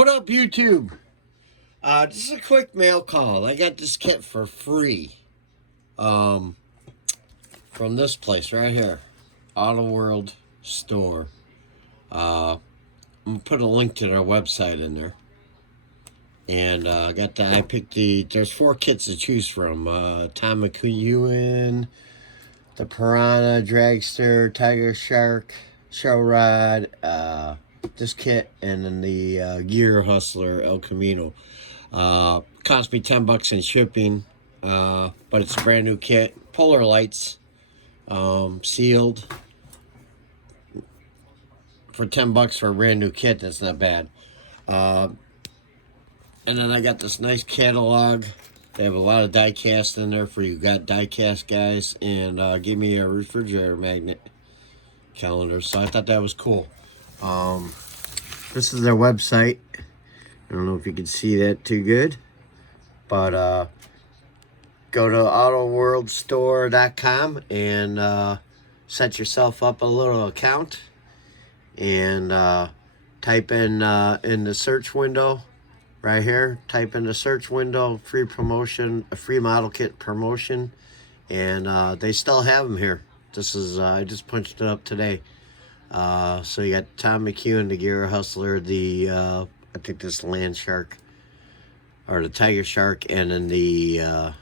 What up, YouTube? This is a quick mail call. I got this kit for free. From this place right here, Auto World Store. I'm gonna put a link to their website in there. And I picked there's 4 kits to choose from. Tom McEwen, the Piranha, Dragster, Tiger Shark, Show Rod, this kit, and then the Gear Hustler El Camino. Cost me $10 in shipping, but it's a brand new kit. Polar lights, sealed. For $10 for a brand new kit, that's not bad. And then I got this nice catalog. They have a lot of die cast in there for you got die cast guys, and gave me a refrigerator magnet calendar. So I thought that was cool. This is their website. I don't know if you can see that too good, but go to autoworldstore.com and set yourself up a little account, and type in the search window right here. Type in the search window, free promotion, a free model kit promotion, and they still have them here. This is I just punched it up today. So you got Tom McEwen, the Gear Hustler, the I think this Land Shark, or the Tiger Shark, and then the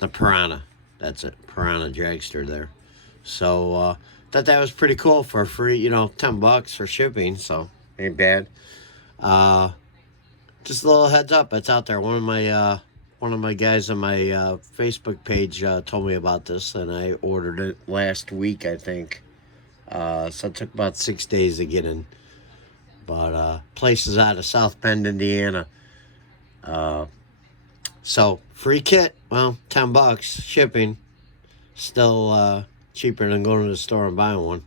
Piranha. That's it, Piranha Dragster there. So thought that was pretty cool for free, $10 for shipping, so ain't bad. Just a little heads up, it's out there. One of my guys on my Facebook page told me about this, and I ordered it last week, I think. So it took about 6 days to get in. But place is out of South Bend, Indiana. So free kit, well, $10 shipping, still cheaper than going to the store and buying one.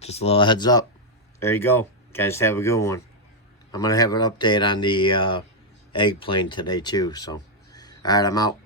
Just a little heads up. There you go, guys. Have a good one. I'm gonna have an update on the egg plane today too. So, all right, I'm out.